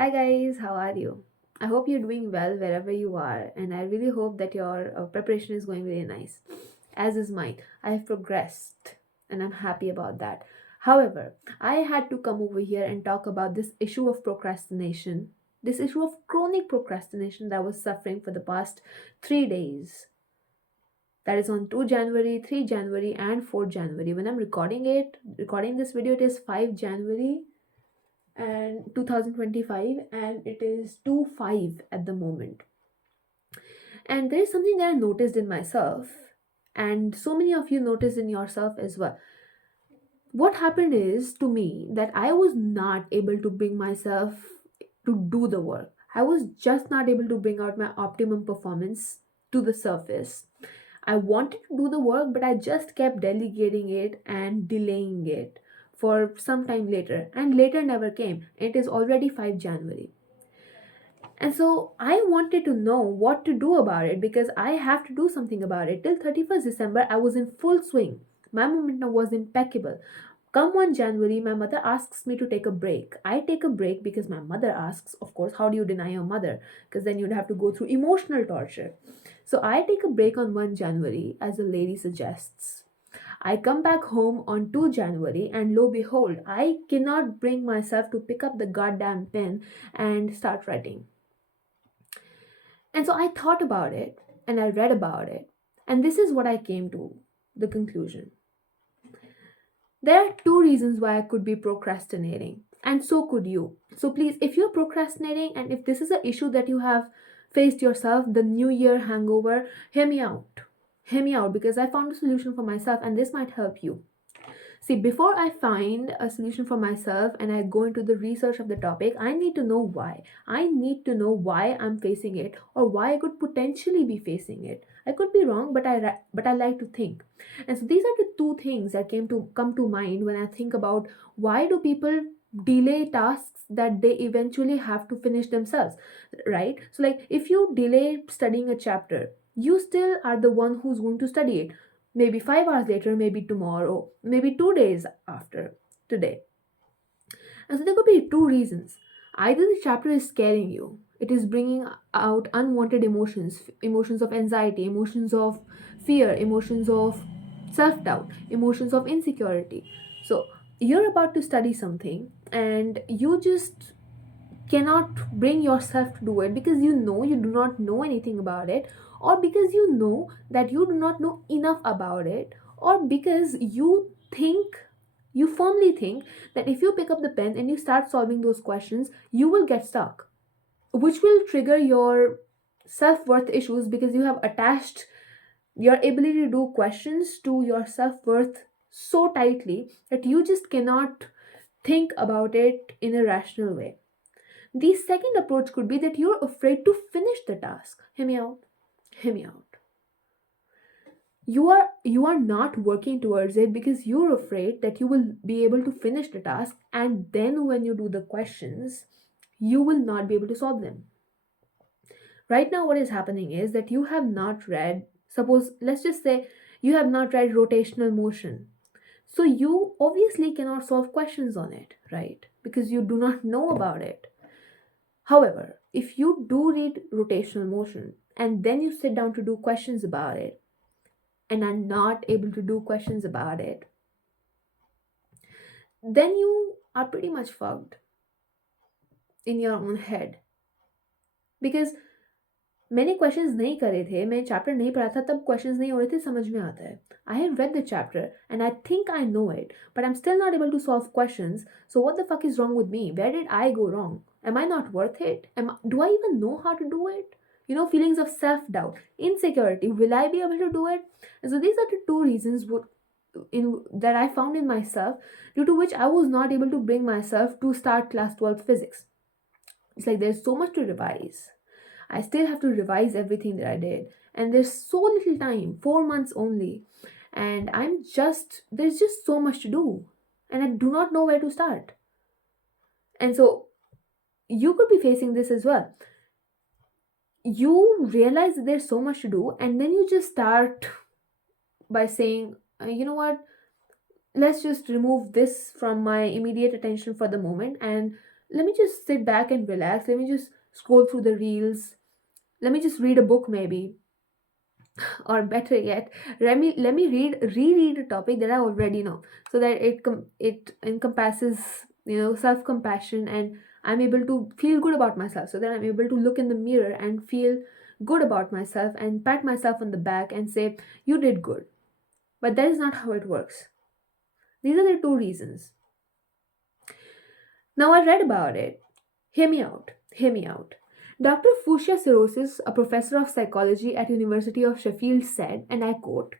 Hi guys, how are you? I hope you're doing well wherever you are, and I really hope that your preparation is going really nice. As is mine. I have progressed, and I'm happy about that. However, I had to come over here and talk about this issue of procrastination, this issue of chronic procrastination that I was suffering for the past 3 days. That is on 2 January, 3 January, and 4 January. When I'm recording this video, it is 5 January and 2025 and it is 2:05 at the moment. And there is something that I noticed in myself, and so many of you noticed in yourself as well. What happened is to me that I was not able to bring myself to do the work. I was just not able to bring out my optimum performance to the surface. I wanted to do the work, but I just kept delegating it and delaying it for some time later, and later never came. It is already 5 January. And so I wanted to know what to do about it because I have to do something about it. Till 31st December, I was in full swing. My momentum was impeccable. Come 1 January, my mother asks me to take a break. I take a break because my mother asks, of course, how do you deny your mother? Because then you'd have to go through emotional torture. So I take a break on 1 January, as the lady suggests. I come back home on 2 January, and lo behold, I cannot bring myself to pick up the goddamn pen and start writing. And so I thought about it and I read about it, and this is what I came to the conclusion. There are two reasons why I could be procrastinating, and so could you. So please, if you're procrastinating and if this is an issue that you have faced yourself, the New Year hangover, hear me out. Hear me out because I found a solution for myself and this might help you. See, before I find a solution for myself and I go into the research of the topic, I need to know why. I need to know why I'm facing it or why I could potentially be facing it. I could be wrong, but I like to think. And so these are the two things that come to mind when I think about why do people delay tasks that they eventually have to finish themselves, right? So like if you delay studying a chapter, you still are the one who's going to study it, maybe 5 hours later, maybe tomorrow, maybe 2 days after today. And so there could be two reasons. Either the chapter is scaring you, it is bringing out unwanted emotions, emotions of anxiety, emotions of fear, emotions of self doubt, emotions of insecurity. So you're about to study something and you just cannot bring yourself to do it because you know you do not know anything about it, or because you know that you do not know enough about it, or because you firmly think that if you pick up the pen and you start solving those questions, you will get stuck, which will trigger your self-worth issues because you have attached your ability to do questions to your self-worth so tightly that you just cannot think about it in a rational way. The second approach could be that you're afraid to finish the task. Hear me out. Hear me out. You are not working towards it because you're afraid that you will be able to finish the task, and then when you do the questions, you will not be able to solve them. Right now what is happening is that you have not read, suppose let's just say you have not read rotational motion. So you obviously cannot solve questions on it, right? Because you do not know about it. However, if you do read rotational motion and then you sit down to do questions about it and are not able to do questions about it, then you are pretty much fucked in your own head. Because मैंने questions नहीं करे थे, मैं chapter नहीं पढ़ा था, तब questions नहीं हो रहे थे, समझ में आता है. I have read the chapter and I think I know it, but I'm still not able to solve questions. So what the fuck is wrong with me? Where did I go wrong? Am I not worth it? Do I even know how to do it? Feelings of self-doubt, insecurity. Will I be able to do it? And so these are the two reasons that I found in myself, due to which I was not able to bring myself to start class 12 physics. It's like there's so much to revise. I still have to revise everything that I did. And there's so little time, 4 months only. And there's just so much to do. And I do not know where to start. And so you could be facing this as well. You realize that there's so much to do, and then you just start by saying, you know what, let's just remove this from my immediate attention for the moment and Let me just sit back and relax. Let me just scroll through the reels. Let me just read a book, maybe. Or better yet, let me reread a topic that I already know, so that it encompasses, self compassion, and I'm able to feel good about myself, so that I'm able to look in the mirror and feel good about myself and pat myself on the back and say, you did good. But that is not how it works. These are the two reasons. Now I read about it. Hear me out. Hear me out. Dr. Fuchsia Sirosis, a professor of psychology at University of Sheffield, said, and I quote,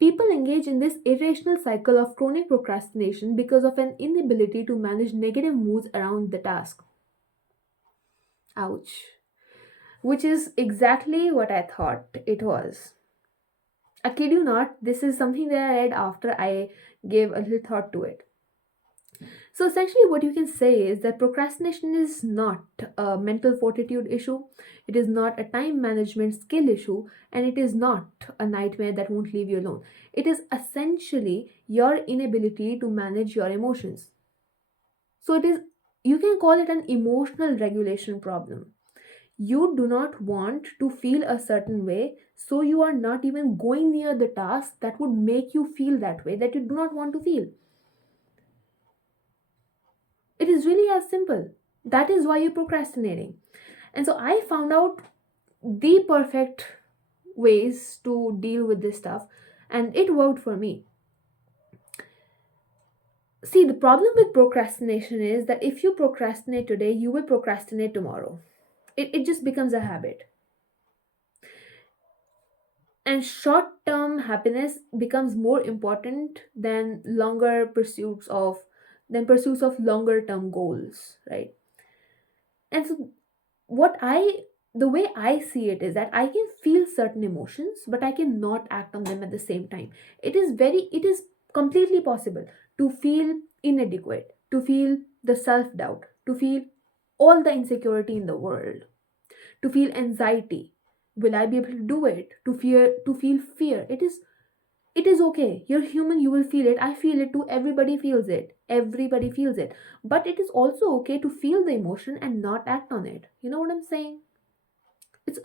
people engage in this irrational cycle of chronic procrastination because of an inability to manage negative moods around the task. Ouch. Which is exactly what I thought it was. I kid you not, this is something that I read after I gave a little thought to it. So essentially, what you can say is that procrastination is not a mental fortitude issue, it is not a time management skill issue, and it is not a nightmare that won't leave you alone. It is essentially your inability to manage your emotions. So it is, you can call it an emotional regulation problem. You do not want to feel a certain way, so you are not even going near the task that would make you feel that way that you do not want to feel. It is really as simple. That is why you're procrastinating. And so I found out the perfect ways to deal with this stuff, and it worked for me. See, the problem with procrastination is that if you procrastinate today, you will procrastinate tomorrow. It just becomes a habit. And short term happiness becomes more important than pursuits of longer term goals, right? And so what I the way I see it is that I can feel certain emotions, but I cannot act on them at the same time. It is completely possible to feel inadequate, to feel the self doubt, to feel all the insecurity in the world, to feel anxiety. Will I be able to do it? To feel fear. It is okay. You're human, you will feel it. I feel it too. Everybody feels it. Everybody feels it. But it is also okay to feel the emotion and not act on it. You know what I'm saying? It's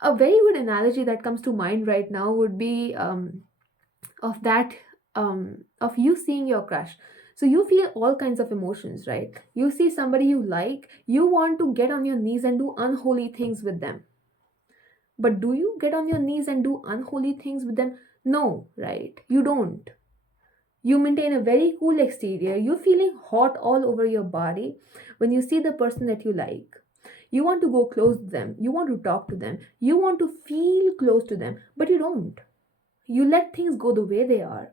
a very good analogy that comes to mind right now would be of that of you seeing your crush. So you feel all kinds of emotions, right? You see somebody you like, you want to get on your knees and do unholy things with them. But do you get on your knees and do unholy things with them? No, right? You don't. You maintain a very cool exterior. You're feeling hot all over your body when you see the person that you like. You want to go close to them. You want to talk to them. You want to feel close to them, but you don't. You let things go the way they are,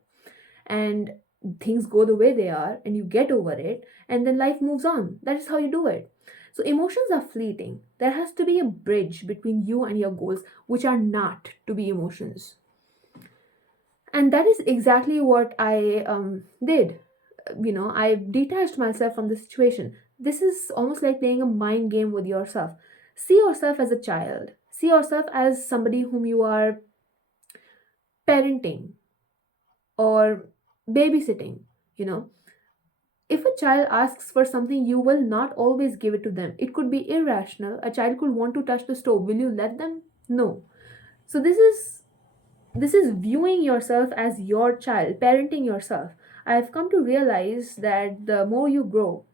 and things go the way they are, and you get over it, and then life moves on. That is how you do it. So, emotions are fleeting. There has to be a bridge between you and your goals, which are not to be emotions. And that is exactly what I did. I detached myself from the situation. This is almost like playing a mind game with yourself. See yourself as a child, see yourself as somebody whom you are parenting or babysitting. you know if a child asks for something, you will not always give it to them. It could be irrational. A child could want to touch the stove. Will you let them? No. So this is viewing yourself as your child, parenting yourself. I have come to realize that the more you grow,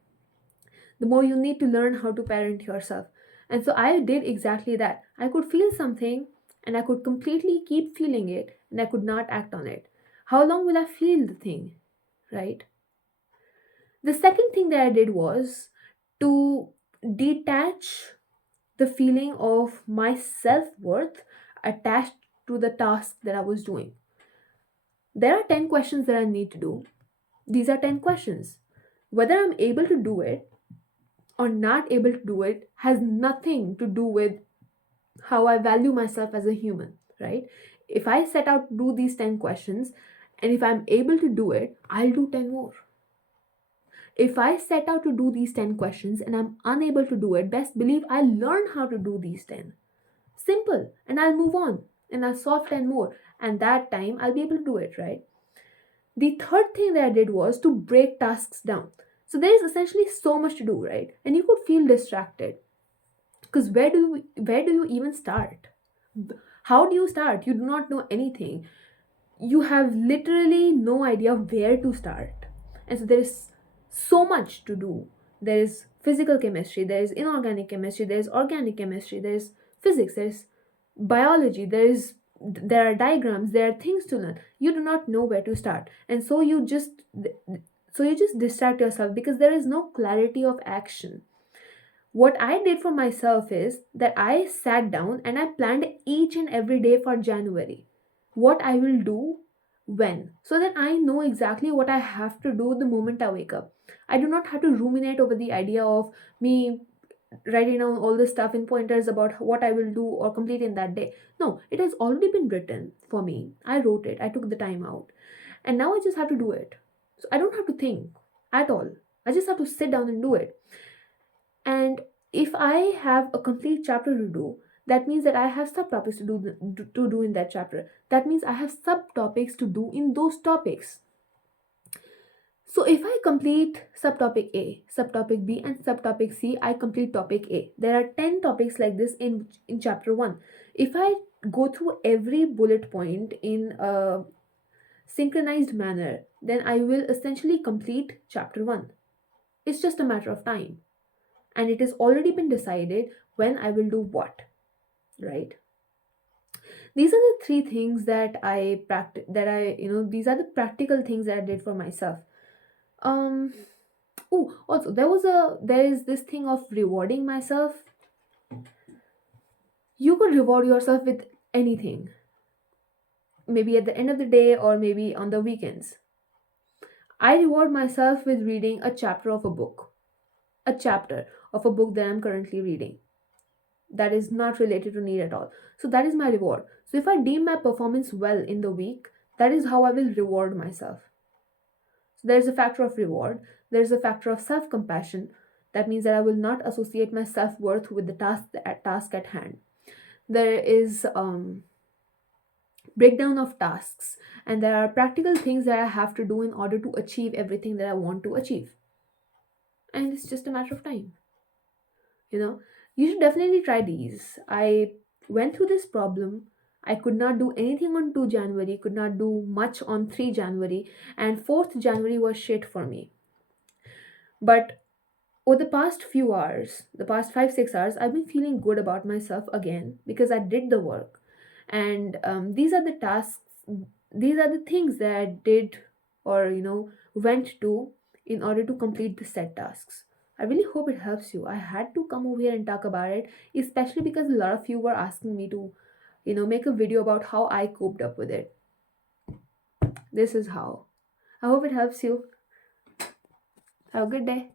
the more you need to learn how to parent yourself. And so I did exactly that. I could feel something and I could completely keep feeling it and I could not act on it. How long will I feel the thing, right? The second thing that I did was to detach the feeling of my self worth attached to the task that I was doing. There are 10 questions that I need to do. These are 10 questions. Whether I'm able to do it or not able to do it has nothing to do with how I value myself as a human, right? If I set out to do these 10 questions and if I'm able to do it, I'll do 10 more. If I set out to do these 10 questions and I'm unable to do it, best believe I'll learn how to do these 10. Simple. And I'll move on and I'll solve 10 more. And that time I'll be able to do it, right? The third thing that I did was to break tasks down. So there is essentially so much to do, right? And you could feel distracted, because where do you even start? How do you start? You do not know anything. You have literally no idea where to start. And so there is so much to do. There is physical chemistry, there is inorganic chemistry, there is organic chemistry, there is physics, there is biology, there are diagrams, there are things to learn. You do not know where to start, and so you just distract yourself because there is no clarity of action. What I did for myself is that I sat down and I planned each and every day for January what I will do when, so that I know exactly what I have to do the moment I wake up. I do not have to ruminate over the idea of me writing down all the stuff in pointers about what I will do or complete in that day. No, it has already been written for me. I wrote it, I took the time out, and now I just have to do it. So I don't have to think at all. I just have to sit down and do it. And if I have a complete chapter to do, that means that I have subtopics to do in that chapter. That means I have subtopics to do in those topics. So if I complete subtopic A, subtopic B, and subtopic C, I complete topic A. There are 10 topics like this in chapter 1. If I go through every bullet point in a synchronized manner, then I will essentially complete chapter 1. It's just a matter of time, and it has already been decided when I will do what, right? These are the three things that I practice, that I, these are the practical things that I did for myself. Um, oh, also, there is this thing of rewarding myself. You could reward yourself with anything, maybe at the end of the day or maybe on the weekends. I reward myself with reading a chapter of a book that I'm currently reading, that is not related to need at all. So that is my reward. So if I deem my performance well in the week, that is how I will reward myself. So there's a factor of reward, there's a factor of self compassion. That means that I will not associate my self worth with the task at hand. There is breakdown of tasks, and there are practical things that I have to do in order to achieve everything that I want to achieve. And it's just a matter of time. you know you should definitely try these. I went through this problem. I could not do anything on 2 January, could not do much on 3 January, and 4th January was shit for me. But over the past few hours, the past 5 6 hours, I've been feeling good about myself again because I did the work. And these are the tasks, these are the things that I did, or went to, in order to complete the set tasks. I really hope it helps you. I had to come over here and talk about it, especially because a lot of you were asking me to make a video about how I coped up with it. This is how. I hope it helps you. Have a good day.